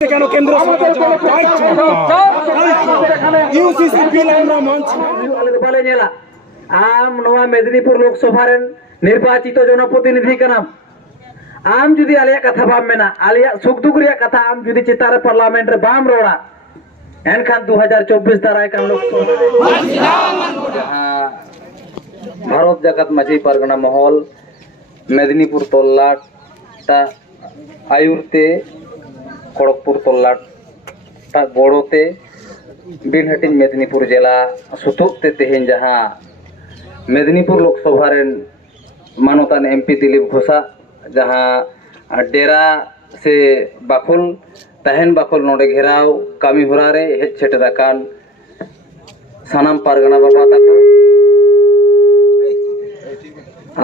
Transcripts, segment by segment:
কেন কেন্দ্র সরকার ইউসিসি বিল আমরা মানছি বলে নেলা আম নোয়া মেদিনীপুর লোকসভা রেন নির্বাচিত জনপ্রতিনিধি কানাম आम जुदी आलिया कथा बाम मेना आलिया सुख दुख रिया कथा आम जुदी चितारे पार्लियामेंट रे बाम रोड़ा एनखान 2024 दाराय कान लोकसभा भारत जगत माझी परगना महल मेदिनीपुर तोल्लाट ता आयुरते खड़गपुर तोल्लाट ता बड़ोते बिनहटिन मेदिनीपुर जिला सुतुकते तेहेन जहां मेदिनीपुर लोकसभा रेन मानवतान एमपी दिलीप घोषा जहाँ डेरा से बाकुल तहन बाकुल नोडे घेराव कामी हुरा रे हेज छेटदाकान सानाम पारगना बाबा ताको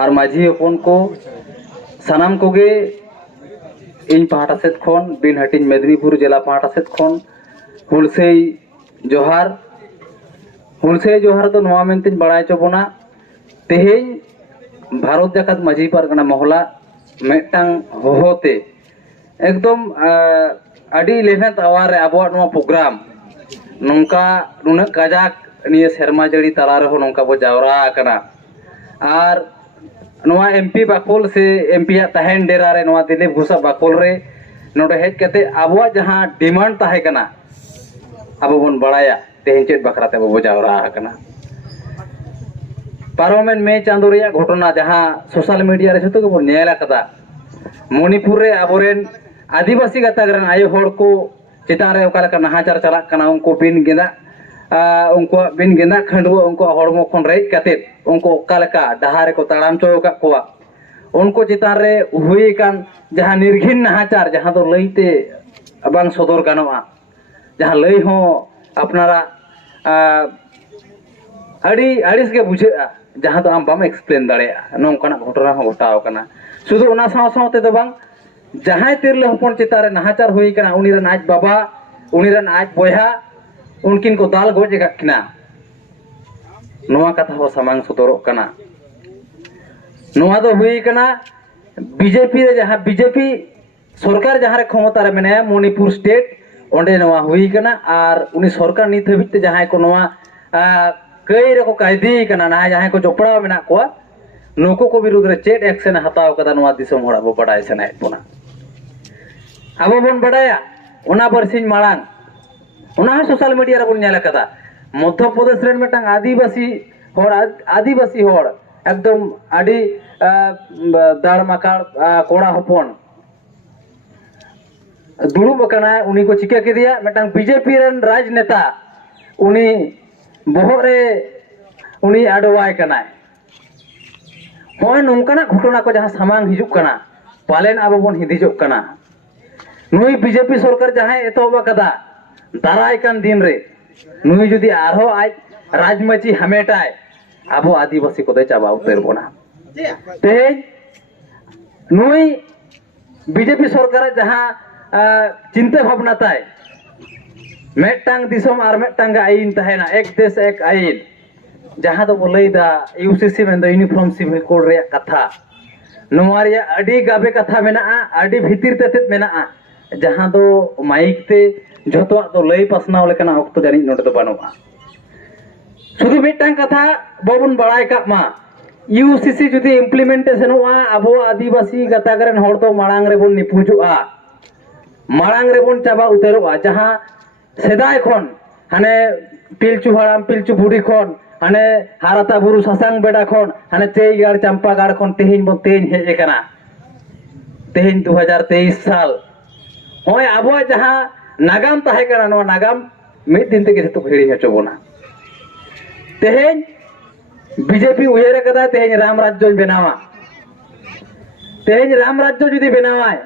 आर माझी हपन को सानाम कोगे इन पाहाटा सेत खन बिनहटिन मेदिनीपुर जिला पाहाटा सेत खन हुलसेई जोहार तो नोआ मेनतिन बड़ाय चबोना तेहेन भारत जाकत माझी पारगना महला मेटांग होते एकदम अड़ी 11th आवर रे अब प्रोग्राम नौका नुना काजाक निये शर्मा जड़ी तला रहो नौका बो जावरा कना आर नोआ एमपी बाकोल से एमपी तहन डेरा रे नोआ दिलीप घोषा बाकोल रे नोडे हेज कते अब जहां डिमांड ताहे कना अब बन बड़ाया तेहन चेत बखराते बो जावरा कना पार्लियामेंट में चांदो रिया घटना जहां सोशल मीडिया रे जतो को नेला कदा मणिपुर रे अबोरेन आदिवासी गतागरन आयो हड़ को चितान रे ओका लका नहाचार चला कना उनको बिन गेंदा खंडुआ उनको हड़मो खन रेज कते उनको ओका लका डहार को ताड़ाम चो का कोआ उनको चितान रे हुई कान जहां निर्घिन नहाचार जहां तो लईते बांग सदर गानोआ जहां लई हो अपनारा अड़ी अड़िस के बुझे जहां तो आम बाम एक्सप्लेन दाड़ेया नौकाना घटना हो घटाव कना शुद्ध उना साव सावते तो बांग जहां तिरले हपन चितारे नहाचार हुई कना उनीरन आज बाबा उनीरन आज बोया उनकिन को दाल गोजे गकिना नोआ कथा हो समांग सदरो कना नोआ दो हुई कना बीजेपी रे जहां बीजेपी सरकार जहां रे क्षमता रे मेने मणिपुर स्टेट ओंडे नोआ हुई कना आर उनी सरकार नित हबिते जहां को नोआ कई रको कायदी कना ना जहां को जोपड़ा मेना को नुको को विरुद्ध रे चेट एक्शन हताव कदा नोआ दिसम होड़ा बो बडाय सनाय बोना अब बन बडाया ओना बरसिन माळांग ओना सोशल मीडिया रे बन नेला कदा मध्य प्रदेश रे मेटांग आदिवासी होड़ एकदम आडी दाड़ माकाड़ कोड़ा हपन दुरुब कना उनी को चिका के दिया मेटांग बीजेपी रन राजनेता उनी बोहरे उनी आडवाय कनाय होय नोंकाना घटना को जहां सामांग हिजुक कना पालेन अब बन हिदिजोक कना नुई बीजेपी सरकार जहां एतोबा कदा दाराय कान दिन रे नुई जुदी आरो आज राजमची हमेटाय अब आदिवासी को दे चाबा उतर बोना ते नुई बीजेपी सरकार जहां चिंता भावना ताय मेटांग दिसम आर मेटांग आईन तहेना एक देश एक आईन जहां तो बोलैदा यूसीसी में यूनिफॉर्म सिविल कोड रे कथा नोवारिया अडी गाबे कथा मेना अडी भीतिर तेत मेना जहां तो माइक ते जतो तो लई पासनाव लेकना वक्त जानि नोटे तो बानुआ शुधु मेटांग कथा बबन बड़ाय का मा यूसीसी जुदी इम्प्लीमेंटेशन हुआ अबो आदिवासी गतागरन हड़ तो मांग रे बन निपुजुआ मांग रे बन चाबा उतरवा जहां सेदाय खन हाने पिलचु हाराम पिलचु बुढ़ी खन हाने हाराता बुरु सासांग बेड़ा खन हाने चेईगाड़ चंपागाड़ खन तेहिन बन तेहिन हेज कना तेहिन 2023 साल होय आबो जहां नागाम ताहे कना नो नागाम मिद दिन ते जतो हिड़ी हचबोना तेहिन बीजेपी उयरे कदा तेहिन राम राज्य बनावा तेहिन राम राज्य जुदी बनावाय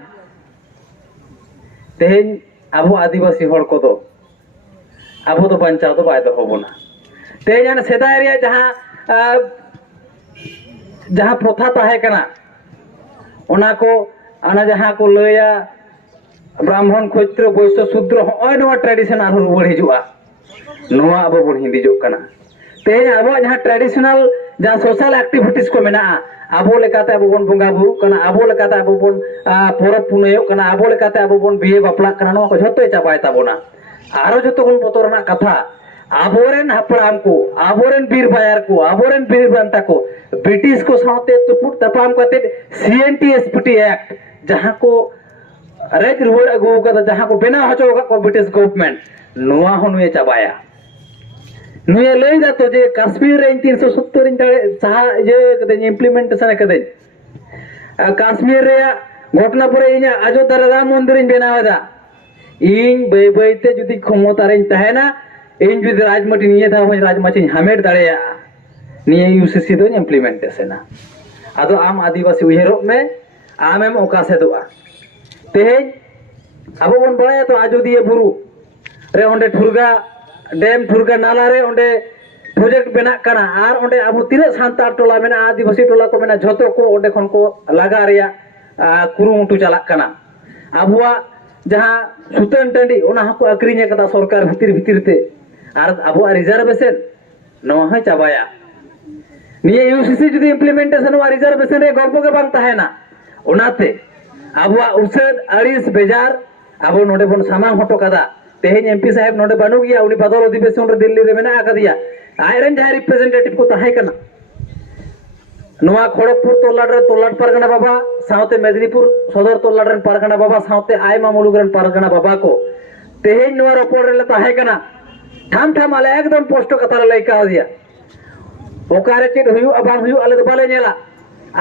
तेहिन आबो आदिवासी हड़ को दो अब तो बचाव तो बाय होबना तेजान सेदाय रे जहां प्रथा ताहे कना ओना को आना जहां को लया ब्राह्मण क्षत्रिय वैश्य शूद्र होय नवा ट्रेडिशन आरो रुवड़ हिजुआ नवा अब बन हिंदी जो कना तेज अब जहां ट्रेडिशनल जहाँ सोशल एक्टिविटीज को मेना आबो लेकाते आबो बन बंगा बुरु कना आबो लेकाते आबो बन परब पुनयो कना आबो लेकाते आबो बन बिहे बापला कना नवा को झोतो चाबाय ताबोना आरो जतो गुण बतरना कथा आबोरेन हापड़ाम को आबोरेन बीर बायर को आबोरेन बीर बांता को ब्रिटिश को साथे तुपुट तपाम कते CNTSPT एक्ट जहां को रेज रुवाड़ अगु का जहां को बेना हचो को ब्रिटिश गवर्नमेंट नोआ होनुए चाबाया नुए लई दा तो जे कश्मीर रे 370 इन दाड़े सहा ये कदे इंप्लीमेंटेशन कदे कश्मीर रे घटना परे इन अयोध्या राम मंदिर इन बेनावदा इन बे बेते जुदी क्षमता रे तहेना इन जुदी राजमटी निये था राजमटी हमेट दाड़ेया निये UCC दो इंप्लीमेंटेशन आदो आम आदिवासी उहेरो में आमेम ओका से दोआ तेहे अबो बन बड़ाया तो अयोध्या बुरु रे ओंडे ठुरगा डैम ठुरगा नाला रे ओंडे प्रोजेक्ट बना कना आर ओंडे अब तीना सांतार टोला मेना आदिवासी टोला को मेना झोतो को ओंडे खन को लगा रिया कुरुमुटु चला कना अबुआ जहां सुतन टंडी ओना हको अक्रिने कदा सरकार भीतर ते आर अबुआ रिजर्वेशन नवा है चाबाया निये UCC जुदी इंप्लीमेंटेशन वा रिजर्वेशन रे गल्प के बांग तहेना ओनाते अबुआ उसेद अड़ीस बेजार अब नोडे बन सामांग हटो कदा तेहेन MP साहेब नोडे बानु गया उनी बदल अधिवेशन रे दिल्ली रे मेना आकदिया आयरन जहां रिप्रेजेंटेटिव को तहाय कना नोआ खड़गपुर तोलाड परगना बाबा साउते मेदिनीपुर सदर तोलाड रन परगना बाबा साउते आयमा मुलुग रन परगना बाबा को तेहेन नोआ रिपोर्ट रे तहाय कना ठाम ठाम आले एकदम पोस्ट कथा रे लइका दिया ओकारे चेड हुयु अबांग हुयु आले बाले नेला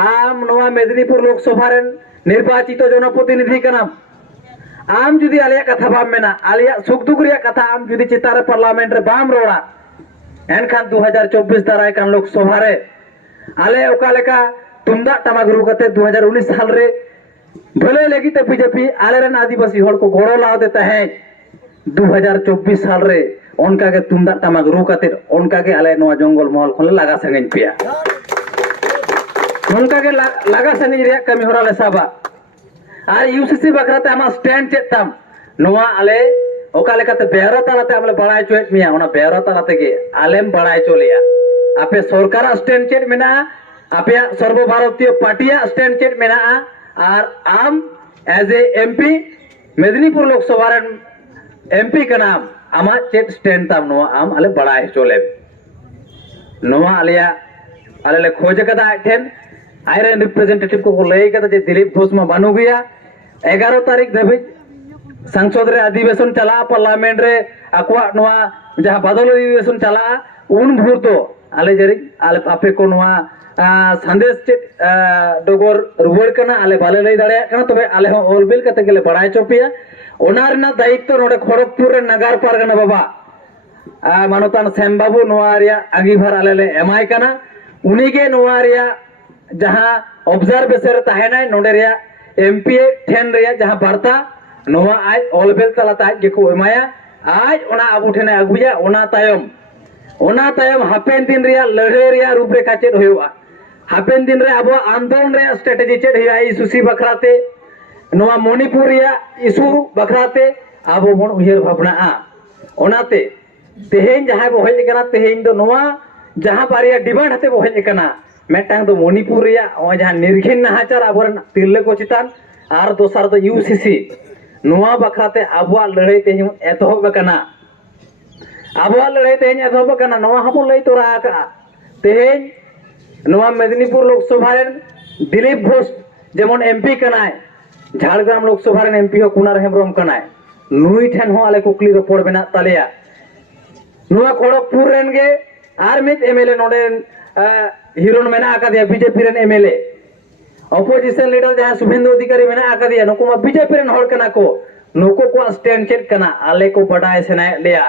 आम नोआ मेदिनीपुर लोकसभा रन निर्वाचित जनप्रतिनिधि कना आम जुदी आलिया कथा बाम मेना आलिया सुख दुख रिया कथा आम जुदी चितारे पार्लियामेंट रे बाम रोड़ा एनखान 2024 दाराय कान लोकसभा रे आले ओका लेका तुमदा टमाक रु कते 2019 साल रे भले लगी ते बीजेपी आले रन आदिवासी होड़ को गोड़ो लाव देता है 2024 साल रे उनका के तुमदा टमाक रु कते उनका के आले नोआ जंगल महल खोले लगा संगन पिया उनका के लगा संगन रिया कमी होरा ले साबा आर UCC बकराते आमा स्टैंड चेताम नोआ आले ओका लेकाते बेहरा तालाते आमले बड़ाय चोएट मिया ओना बेहरा तालाते के आलेम बड़ाय चोलिया आपे सरकार स्टैंड चेट मेना आपे सर्व भारतीय पार्टिया स्टैंड चेट मेना आर आम as a MP Medinipur Lok रन MP का नाम आमा चेट स्टैंड ताम नोआ आम आले बड़ाय चोले नोआ आलिया आले ले खोज कदा ठेन आयरन रिप्रेजेंटेटिव को लई कदा जे दिलीप घोष में बानु गया 11 तारीख धाबी संसद रे अधिवेशन चला पार्लियामेंट रे अकवा नोआ जहां बदल अधिवेशन चला उन भूर तो आले जरी आले आपे को नोआ संदेश चे डोगर रुवड़ कना आले बाले लई दाड़े कना तबे आले हो ओलबिल कते गेले बड़ाय चोपिया ओना रेना दायित्व नोडे खड़गपुर रे नगर पारगना बाबा मानोतान सेन बाबू नोआ रिया अंगीभार आले ले एमाय कना उनी के नोआ रिया जहां ऑब्जर्वेशन तहना नोडे रिया MP ठेन रिया जहां बार्ता नोआ आज ओलबेल तलाता आज गेको एमाया आज ओना आबु ठेने अगुया ओना तायम हापेन दिन रिया लड़े रिया रूपरेखा चेड होयुआ हापेन दिन रे अब आंदोलन रे स्ट्रेटेजी चेड होया UCC बखराते नोआ मणिपुर रिया इशू बखराते अब बन उहेर भावना ओनाते तेहेन जहां बो हेज कना तेहेन दो नोआ जहां बारिया डिमांड हते बो हेज कना मेटांग दो मणिपुर रिया ओ जहां निर्घिन नाहाचार आबरन तिरले को चितान आर दोसार दो UCC नोआ बखराते आबवा लड़ाई तेहेन एतहब कना आबवा लड़ाई तेहेन एतहब कना नोआ हम लई तोरा का तेहेन नोआ मेदिनीपुर लोकसभा रे दिलीप घोष जेमन MP कनाय झाड़ग्राम लोकसभा रे MP हो कुनार हेमब्रम कनाय नुई ठेन हो आले कुकली रोपड़ बेना तालिया नोआ खड़गपुर रेन गे आर मित MLA नोडे हिरोन मेना आकादिया बीजेपी रेन MLA ऑपोजिशन लीडर जहां शुभेंदु अधिकारी मेना आकादिया नुको मा बीजेपी रेन होड़ कना को नुको को स्टैंड चेक कना आले को बड़ाय सेना लिया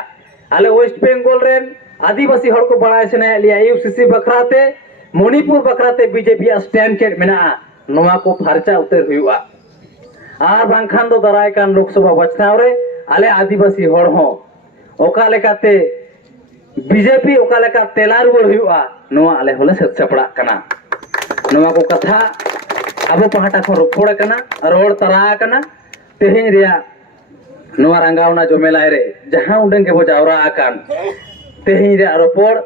आले वेस्ट बंगाल रेन आदिवासी होड़ को बड़ाय सेना लिया UCC बखराते मणिपुर बखराते बीजेपी स्टैंड चेक मेना नोआ को फरचा उतर हुआ आर बांखान दो दराय कान लोकसभा बचनाव रे आले आदिवासी होड़ हो ओका लेकाते बीजेपी ओका लेका तेला रुवड़ हुआ नोआ आले होले सेत चपड़ा कना नोआ को कथा अब पहाटा को रोपड़ कना रोड तरा कना तेहिन रिया नोआ रंगावना जमेलाय रे जहां उडन के बो जावरा आकान तेहिन रे रोपड़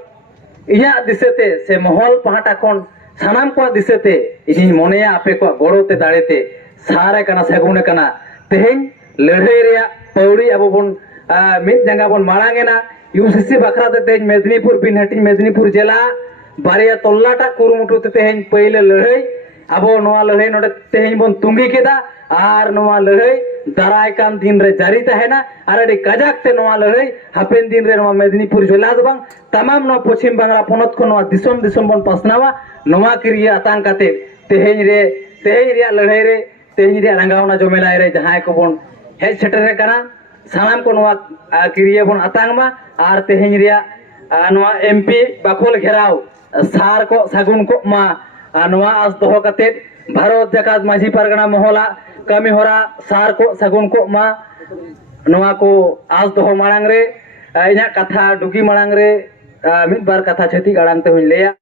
इया दिशते से महल पहाटा खन सानाम को दिशते इनी मोनेया आपे को गड़ोते दाड़ेते सारे कना सगुने कना तेहेन लड़ाई रे पौड़ी अब बन मिद जंगा बन मांगेना यूसीसी बखराते तेज मेदिनीपुर पिनहटी मेदिनीपुर जिला बारिया तोल्लाटा कुरुमुटु तेहेन पहले लड़ाई अब नोआ लड़ाई नोडे तेहेन बन तुंगी केदा आर नोआ लड़ाई दाराय कान दिन रे जारी तहेना आर अडी काजाक ते नोआ लड़ाई हापेन दिन रे नोआ मेदिनीपुर जिला दो बांग तमाम नोआ पश्चिम बांग्ला पोनत को नोआ दिसोम दिसोम बन पसनावा नोआ किरिया आतंक काते तेहेन रे लड़ाई रे तेहेन रे रंगावना जमेलाय रे जहाय को बन हेज सेटरे कना सानाम को नोआ किरिया बन आतंक मा आर तेहेन रे नोआ एमपी बाखोल घेराव सार को सागुन को मा नोआ आस दोहो काते भारत जाकात माझी परगना मोहला कमी होरा सार को सगुन को मा नोआ को आज दोहो मांग रे इना कथा डुगी मांग रे मिद बार कथा छती गाड़ांग ते हुई लेया।